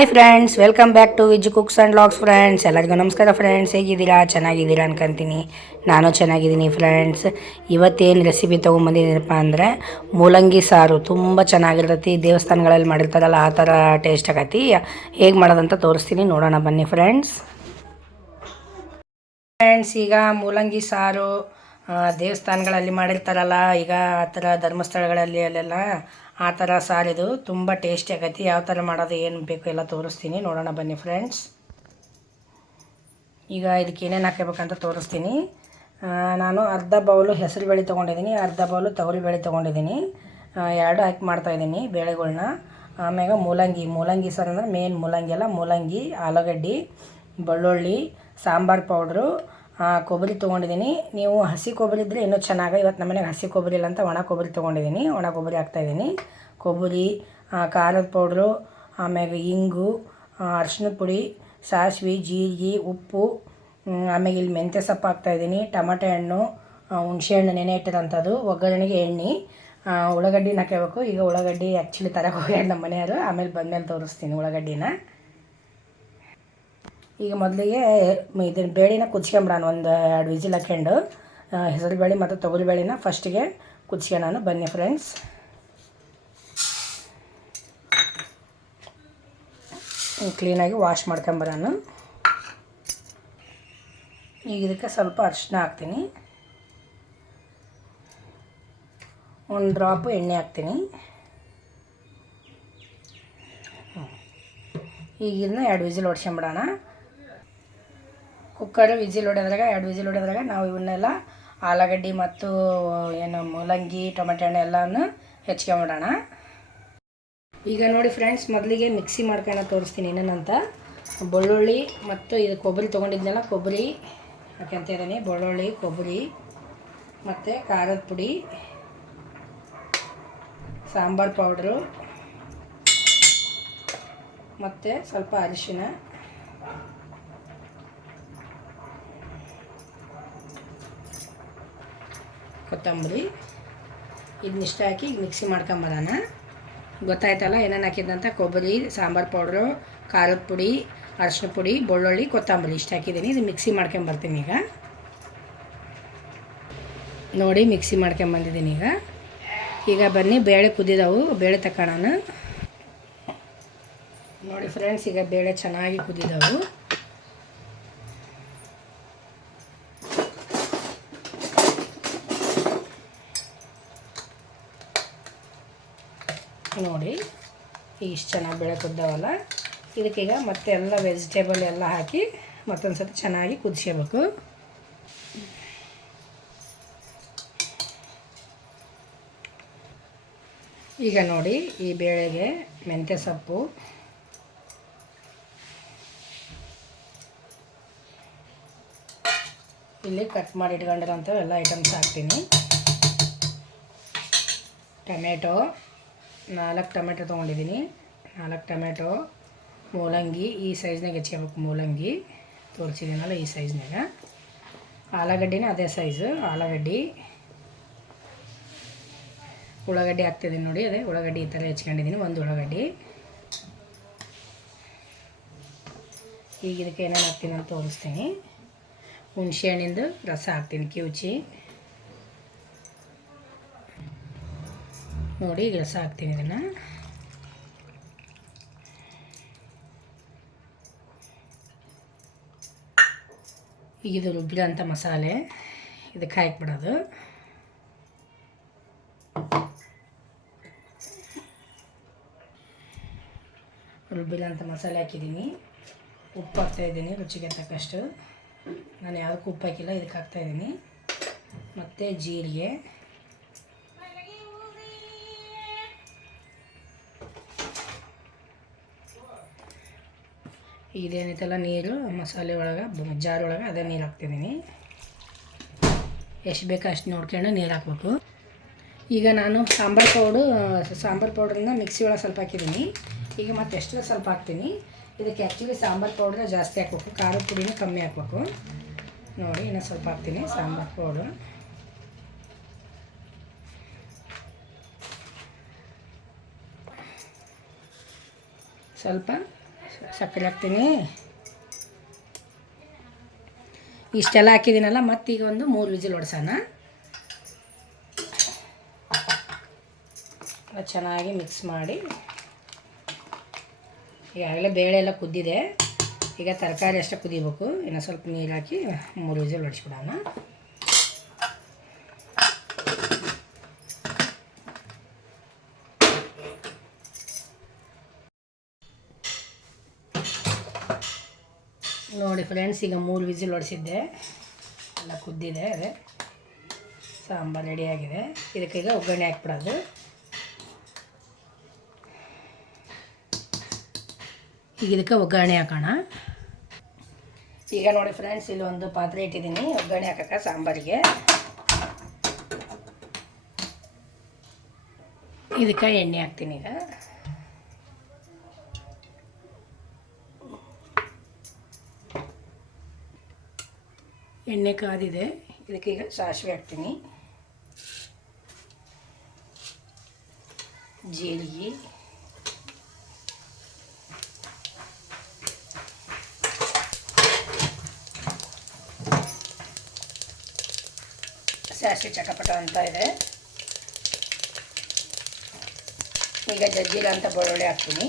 Hi friends welcome back to Vij cooks and logs friends ಎಲ್ಲರಿಗೂ ನಮಸ್ಕಾರ friends ಹೇಗಿದ್ದೀರಾ? ಚೆನ್ನಾಗಿದ್ದೀರಾ ಅನ್ಕೊಂತೀನಿ. ನಾನು ಚೆನ್ನಾಗಿದ್ದೀನಿ ಫ್ರೆಂಡ್ಸ್ ಇವತ್ತೇನು ರೆಸಿಪಿ ತೊಗೊಂಬಂದಿದ್ದೀನಪ್ಪ ಅಂದರೆ ಮೂಲಂಗಿ ಸಾರು. ತುಂಬ ಚೆನ್ನಾಗಿರ್ತೈತಿ. ದೇವಸ್ಥಾನಗಳಲ್ಲಿ ಮಾಡಿರ್ತಾರಲ್ಲ, ಆ ಥರ ಟೇಸ್ಟ್ ಆಗತ್ತಿ. ಹೇಗೆ ಮಾಡೋದಂತ ತೋರಿಸ್ತೀನಿ. ನೋಡೋಣ ಬನ್ನಿ ಫ್ರೆಂಡ್ಸ್ ಫ್ರೆಂಡ್ಸ್ ಈಗ ಮೂಲಂಗಿ ಸಾರು. ದೇವಸ್ಥಾನಗಳಲ್ಲಿ ಮಾಡಿರ್ತಾರಲ್ಲ, ಈಗ ಆ ಥರ ಧರ್ಮಸ್ಥಳಗಳಲ್ಲಿ ಅಲ್ಲೆಲ್ಲ ಆ ಥರ ಸಾರಿದು ತುಂಬ ಟೇಸ್ಟಿ ಆಗೈತಿ. ಯಾವ ಥರ ಮಾಡೋದು, ಏನು ಬೇಕು ಎಲ್ಲ ತೋರಿಸ್ತೀನಿ. ನೋಡೋಣ ಬನ್ನಿ ಫ್ರೆಂಡ್ಸ್ ಈಗ ಇದಕ್ಕೆ ಏನೇನು ಹಾಕಬೇಕಂತ ತೋರಿಸ್ತೀನಿ. ನಾನು ಅರ್ಧ ಬೌಲು ಹೆಸರು ಬೇಳೆ ತೊಗೊಂಡಿದ್ದೀನಿ, ಅರ್ಧ ಬೌಲು ತೊಗರಿ ಬೇಳೆ ತೊಗೊಂಡಿದ್ದೀನಿ. ಎರಡು ಹಾಕಿ ಮಾಡ್ತಾಯಿದ್ದೀನಿ ಬೇಳೆಗಳ್ನ. ಆಮ್ಯಾಗ ಮೂಲಂಗಿ ಮೂಲಂಗಿ ಸರ್ ಅಂದರೆ ಮೇನ್ ಮೂಲಂಗಿ ಅಲ್ಲ, ಮೂಲಂಗಿ, ಆಲೂಗಡ್ಡೆ, ಬೆಳ್ಳುಳ್ಳಿ, ಸಾಂಬಾರು ಪೌಡ್ರು ಕೊಬ್ಬರಿ ತೊಗೊಂಡಿದ್ದೀನಿ. ನೀವು ಹಸಿ ಕೊಬ್ಬರಿ ಇದ್ದರೆ ಇನ್ನೂ ಚೆನ್ನಾಗಿ ಇವತ್ತು ನಮ್ಮನೆಗೆ ಹಸಿ ಕೊಬ್ಬರಿ ಇಲ್ಲ ಅಂತ ಒಣ ಕೊಬ್ಬರಿ ತೊಗೊಂಡಿದ್ದೀನಿ. ಒಣ ಕೊಬ್ಬರಿ ಹಾಕ್ತಾಯಿದ್ದೀನಿ ಕೊಬ್ಬರಿ ಖಾರದ ಪೌಡ್ರು ಆಮ್ಯಾಗ ಇಂಗು ಆ, ಅರ್ಶಿನದ ಪುಡಿ ಸಾಸಿವೆ ಜೀರಿಗೆ ಉಪ್ಪು ಆಮೇಲೆ ಇಲ್ಲಿ ಮೆಂತ್ಯ ಸೊಪ್ಪು ಹಾಕ್ತಾಯಿದ್ದೀನಿ ಟಮಾಟೆ ಹಣ್ಣು ಹುಣಸೆ ಹಣ್ಣು ನೆನೆ ಇಟ್ಟಿರೋಂಥದ್ದು. ಒಗ್ಗರಣೆಗೆ ಎಣ್ಣೆ ಉಳ್ಳಾಗಡ್ಡಿನ ಹಾಕ್ಯಬೇಕು ಈಗ ಉಳ್ಳಾಗಡ್ಡಿ ಆ್ಯಕ್ಚುಲಿ ತರಕ್ಕೆ ಹೋಗ್ಯಾರ ನಮ್ಮ ಮನೆಯವರು. ಆಮೇಲೆ ಬಂದಮೇಲೆ ತೋರಿಸ್ತೀನಿ ಉಳ್ಳಾಗಡ್ಡಿನ. ಈಗ ಮೊದಲಿಗೆ ಇದನ್ನ ಬೇಳೆನ ಕುದಿಸ್ಕೊಂಬಿಡೋಣ ಒಂದು ಎರಡು ವಿಜಿಲ್ ಹಾಕ್ಕೊಂಡು ಹೆಸರು ಬೇಳೆ ಮತ್ತು ತೊಗರಿ ಬೇಳೆನ ಫಸ್ಟಿಗೆ ಕುದಿಸ್ಕೊಳ್ಳೋಣ ಬನ್ನಿ ಫ್ರೆಂಡ್ಸ್ ಕ್ಲೀನಾಗಿ ವಾಶ್ ಮಾಡ್ಕೊಂಬರೋಣ ಈಗ ಇದಕ್ಕೆ ಸ್ವಲ್ಪ ಅರಿಶಿನ ಹಾಕ್ತೀನಿ. ಒಂದು ಡ್ರಾಪ್ ಎಣ್ಣೆ ಹಾಕ್ತೀನಿ. ಈಗ ಇದನ್ನ ಎರಡು ವಿಜಿಲ್ ಹೊಡ್ಸ್ಕೊಂಬಿಡೋಣ ಕುಕ್ಕರ್, ವಿಜಿಲ್ ಹೊಡೆದ್ರಾಗ, ಎರಡು ವಿಜಿಲ್ ಹೊಡೆದ್ರಾಗ ನಾವು ಇವನ್ನೆಲ್ಲ ಆಲೂಗಡ್ಡೆ ಮತ್ತು ಏನು ಮೂಲಂಗಿ, ಟೊಮೆಟೊ ಹಣ್ಣು ಎಲ್ಲನೂ ಹೆಚ್ಕೊಂಬಿಡೋಣ ಈಗ ನೋಡಿ ಫ್ರೆಂಡ್ಸ್ ಮೊದಲಿಗೆ ಮಿಕ್ಸಿ ಮಾಡ್ಕೊಂಡು ತೋರಿಸ್ತೀನಿ ಏನೇನಂತ ಬೆಳ್ಳುಳ್ಳಿ ಮತ್ತು ಇದು ಕೊಬ್ಬರಿ ತೊಗೊಂಡಿದ್ನೆಲ್ಲ, ಕೊಬ್ಬರಿ. ಹಾಕ್ಯಂತ ಇದ್ದೀನಿ. ಬೆಳ್ಳುಳ್ಳಿ, ಕೊಬ್ಬರಿ ಮತ್ತು ಖಾರದ ಪುಡಿ, ಸಾಂಬಾರು ಪೌಡ್ರು ಮತ್ತು ಸ್ವಲ್ಪ ಅರಿಶಿನ ಕೊತ್ತಂಬರಿ. ಇದನ್ನಿಷ್ಟ ಹಾಕಿ ಮಿಕ್ಸಿ ಮಾಡ್ಕೊಂಬರೋಣ. ಗೊತ್ತಾಯ್ತಲ್ಲ ಏನೇನು ಹಾಕಿದ್ದಂತ ಕೊಬ್ಬರಿ, ಸಾಂಬಾರು ಪೌಡ್ರು, ಖಾರದ ಪುಡಿ ಅರಶಿನ ಪುಡಿ, ಬೆಳ್ಳುಳ್ಳಿ, ಕೊತ್ತಂಬರಿ ಇಷ್ಟು ಹಾಕಿದ್ದೀನಿ. ಇದು ಮಿಕ್ಸಿ ಮಾಡ್ಕೊಂಬರ್ತೀನಿ ಈಗ. ನೋಡಿ ಮಿಕ್ಸಿ ಮಾಡ್ಕೊಂಬಂದಿದ್ದೀನಿ ಈಗ. ಈಗ ಬನ್ನಿ, ಬೇಳೆ ಕುದಿದವು. ಬೇಳೆ ತಗೊಳ್ಳೋಣ ನೋಡಿ ಫ್ರೆಂಡ್ಸ್ ಈಗ ಬೇಳೆ ಚೆನ್ನಾಗಿ ಕುದಿದವು ನೋಡಿ ಈಗ ಇಷ್ಟು ಚೆನ್ನಾಗಿ ಬೆಳಕುದ್ದಾವಲ್ಲ ಕುದ್ದವಲ್ಲ ಇದಕ್ಕೀಗ ಮತ್ತೆ ಎಲ್ಲ ವೆಜಿಟೇಬಲ್ ಎಲ್ಲ ಹಾಕಿ ಮತ್ತೊಂದು ಸತಿ ಚೆನ್ನಾಗಿ ಕುದಿಸ್ಕೋಬೇಕು. ಈಗ ನೋಡಿ ಈ ಬೇಳೆಗೆ ಮೆಂತ್ಯ ಸೊಪ್ಪು. ಇಲ್ಲಿ ಕಟ್ ಮಾಡಿ ಇಟ್ಕೊಂಡಿರೋಂಥ ಎಲ್ಲ ಐಟಮ್ಸ್ ಹಾಕ್ತೀನಿ. ಟೊಮೆಟೊ, ನಾಲ್ಕು ಟೊಮೆಟೊ ತೊಗೊಂಡಿದ್ದೀನಿ. ನಾಲ್ಕು ಟೊಮೆಟೊ, ಮೂಲಂಗಿ, ಈ ಸೈಜ್ನಾಗ ಹೆಚ್ಕೋಬೇಕು ಮೂಲಂಗಿ. ತೋರಿಸಿದ್ದೀನಲ್ಲ ಈ ಸೈಜ್ನಾಗ ಆಲೂಗಡ್ಡಿನ ಅದೇ ಸೈಜು, ಆಲೂಗಡ್ಡಿ. ಉಳ್ಳಾಗಡ್ಡಿ ಹಾಕ್ತಿದ್ದೀನಿ ನೋಡಿ, ಅದೇ ಉಳ್ಳಾಗಡ್ಡಿ ಈ ಥರ ಹೆಚ್ಕೊಂಡಿದ್ದೀನಿ ಒಂದು ಉಳ್ಳಾಗಡ್ಡಿ. ಈಗ ಇದಕ್ಕೆ ಏನೇನು ಹಾಕ್ತೀನಿ ಅಂತ ತೋರಿಸ್ತೀನಿ. ಹುಣಸೆ ಹಣ್ಣಿಂದು ರಸ ಹಾಕ್ತೀನಿ, ಕಿವುಚಿ. ನೋಡಿ ಈಗ ರಸ ಹಾಕ್ತೀನಿ ಇದನ್ನು. ಈಗ ಇದು ರುಬ್ಬಿರೋಂಥ ಮಸಾಲೆ. ಇದಕ್ಕೆ ಹಾಕ್ಬಿಡೋದು. ರುಬ್ಬಿರೋಂಥ ಮಸಾಲೆ ಹಾಕಿದ್ದೀನಿ. ಉಪ್ಪು ಹಾಕ್ತಾಯಿದ್ದೀನಿ ರುಚಿಗೆ ತಕ್ಕಷ್ಟು. ನಾನು ಯಾವುದಕ್ಕೂ ಉಪ್ಪು ಹಾಕಿಲ್ಲ, ಇದಕ್ಕೆ ಹಾಕ್ತಾಯಿದ್ದೀನಿ ಮತ್ತು ಜೀರಿಗೆ. ಇದೇನೈತಲ್ಲ ನೀರು, ಮಸಾಲೆ ಒಳಗೆ ಒಳಗೆ ಅದೇ ನೀರು ಹಾಕ್ತಿದ್ದೀನಿ. ಎಷ್ಟು ಬೇಕೋ ಅಷ್ಟು ನೋಡ್ಕೊಂಡು ನೀರು ಹಾಕ್ಬೇಕು. ಈಗ ನಾನು ಸಾಂಬಾರು ಪೌಡು ಸಾಂಬಾರು ಪೌಡ್ರನ್ನ ಮಿಕ್ಸಿ ಒಳಗೆ ಸ್ವಲ್ಪ ಹಾಕಿದ್ದೀನಿ. ಈಗ ಮತ್ತೆ ಎಷ್ಟು ಸ್ವಲ್ಪ ಹಾಕ್ತೀನಿ. ಇದಕ್ಕೆ ಆ್ಯಕ್ಚುಲಿ ಸಾಂಬಾರು ಪೌಡ್ರ ಜಾಸ್ತಿ ಹಾಕ್ಬೇಕು ಖಾರದ ಪುಡಿನೂ ಕಮ್ಮಿ ಹಾಕ್ಬೇಕು. ನೋಡಿ, ಇನ್ನೂ ಸ್ವಲ್ಪ ಹಾಕ್ತೀನಿ, ಸಾಂಬಾರು ಪೌಡ್ರು. ಸ್ವಲ್ಪ ಸಕ್ಕರೆ ಹಾಕ್ತೀನಿ. ಇಷ್ಟೆಲ್ಲ ಹಾಕಿದ್ದೀನಲ್ಲ, ಮತ್ತೀಗ ಒಂದು ಮೂರು ವಿಜಿಲ್ ಹೊಡ್ಸೋಣ. ಚೆನ್ನಾಗಿ ಮಿಕ್ಸ್ ಮಾಡಿ. ಈಗಾಗಲೇ ಬೇಳೆ ಎಲ್ಲ ಕುದ್ದಿದೆ. ಈಗ ತರಕಾರಿ ಅಷ್ಟೇ ಕುದಿಬೇಕು. ಇನ್ನು ಸ್ವಲ್ಪ ನೀರು ಹಾಕಿ ಮೂರು ವಿಜಿಲ್ ಹೊಡಿಸ್ಬಿಡೋಣ. ನೋಡಿ ಫ್ರೆಂಡ್ಸ್ ಈಗ ಮೂರು ವಿಸಿಲ್ ಹೊಡಿಸಿದ್ದೆ. ಎಲ್ಲ ಕುದ್ದಿದೆ ಅದೇ. ಸಾಂಬಾರು ರೆಡಿಯಾಗಿದೆ ಇದಕ್ಕೀಗ ಒಗ್ಗರಣೆ ಹಾಕ್ಬಿಡೋದು. ಈಗ ಇದಕ್ಕೆ ಒಗ್ಗರಣೆ ಹಾಕೋಣ. ಈಗ ನೋಡಿ ಫ್ರೆಂಡ್ಸ್ ಇಲ್ಲಿ ಒಂದು ಪಾತ್ರೆ ಇಟ್ಟಿದ್ದೀನಿ. ಒಗ್ಗರಣೆ ಹಾಕಕ್ಕೆ ಸಾಂಬಾರಿಗೆ. ಇದಕ್ಕೆ ಎಣ್ಣೆ ಹಾಕ್ತೀನಿ ಈಗ. ಎಣ್ಣೆ ಕಾದಿದೆ. ಈಗ ಸಾಸಿವೆ ಹಾಕ್ತೀನಿ. ಜೀರಿಗೆ. ಸಾಸಿವೆ ಚಟಪಟ ಅಂತ ಇದೆ. ಈಗ ಜಜ್ಜಿಲ್ಲ ಅಂತ ಬೆಳ್ಳುಳ್ಳಿ ಹಾಕ್ತೀನಿ.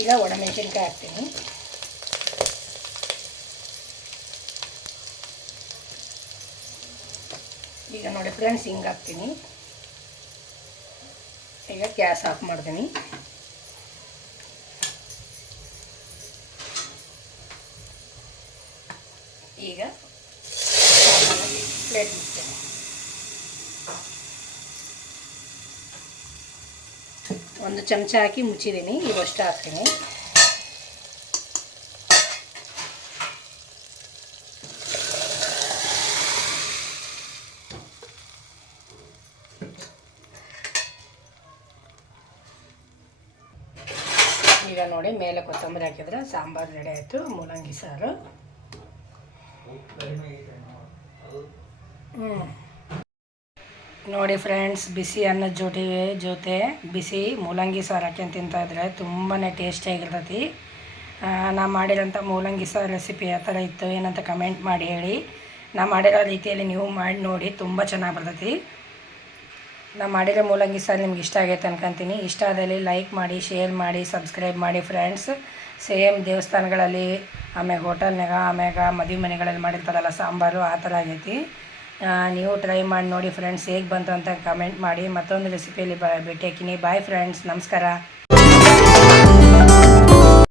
ಈಗ ಒಣಮೆಣಸಿನ್ಕಾಯಿ ಹಾಕ್ತೀನಿ. ಈಗ ನೋಡಿ ಫ್ರೆಂಡ್ಸ್, ಹಿಂಗೆ ಹಾಕ್ತೀನಿ. ಈಗ ಗ್ಯಾಸ್ ಆಫ್ ಮಾಡ್ತೀನಿ. ಈಗ ಪ್ಲೇಟ್ ಮುಚ್ತೀನಿ ಒಂದು ಚಮಚ ಹಾಕಿ ಮುಚ್ಚಿದ್ದೀನಿ ಇವಷ್ಟು ಹಾಕ್ತೀನಿ. ಈಗ ನೋಡಿ ಮೇಲೆ ಕೊತ್ತಂಬರಿ ಹಾಕಿದ್ರೆ ಸಾಂಬಾರು ರೆಡಿ ಆಯಿತು ಮೂಲಂಗಿ ಸಾರು. ಹ್ಞೂ ನೋಡಿ ಫ್ರೆಂಡ್ಸ್, ಬಿಸಿ ಅನ್ನದ ಜೊತೆ ಜೊತೆ ಬಿಸಿ ಮೂಲಂಗಿ ಸಾರು ಹಾಕ್ಯಂಡು ತಿಂತಾಯಿದ್ರೆ ತುಂಬಾ ಟೇಸ್ಟಿಯಾಗಿರ್ತೈತಿ ನಾ ಮಾಡಿರೋಂಥ ಮೂಲಂಗಿ ಸಾರು ರೆಸಿಪಿ ಯಾವ ಥರ ಇತ್ತು, ಏನಂತ ಕಮೆಂಟ್ ಮಾಡಿ ಹೇಳಿ. ನಾ ಮಾಡಿರೋ ರೀತಿಯಲ್ಲಿ ನೀವು ಮಾಡಿ ನೋಡಿ, ತುಂಬ ಚೆನ್ನಾಗಿ ಬರ್ತೈತಿ. ನಾ ಮಾಡಿರೋ ಮೂಲಂಗಿ ಸಾರು ನಿಮ್ಗೆ ಇಷ್ಟ ಆಗೈತೆ ಅನ್ಕೊಂತೀನಿ. ಇಷ್ಟ ಆದಲ್ಲಿ ಲೈಕ್ ಮಾಡಿ ಶೇರ್ ಮಾಡಿ ಸಬ್ಸ್ಕ್ರೈಬ್ ಮಾಡಿ ಫ್ರೆಂಡ್ಸ್ ಸೇಮ್ ದೇವಸ್ಥಾನಗಳಲ್ಲಿ ಆಮೇಲೆ ಹೋಟೆಲ್ನಾಗ ಆಮ್ಯಾಗ ಮದುವೆ ಮನೆಗಳಲ್ಲಿ ಮಾಡಿರ್ತಾರಲ್ಲ, ಸಾಂಬಾರು, ಆ ಥರ ಆಗೈತಿ. ನೀವು ಟ್ರೈ ಮಾಡಿ ನೋಡಿ ಫ್ರೆಂಡ್ಸ್ ಹೇಗೆ ಬಂತು ಅಂತ ಕಮೆಂಟ್ ಮಾಡಿ ಮತ್ತೊಂದು ರೆಸಿಪಿಯಲ್ಲಿ ಬ ಭೇಟಿ ಹಾಕಿನಿ. ಬಾಯ್ ಫ್ರೆಂಡ್ಸ್ ನಮಸ್ಕಾರ.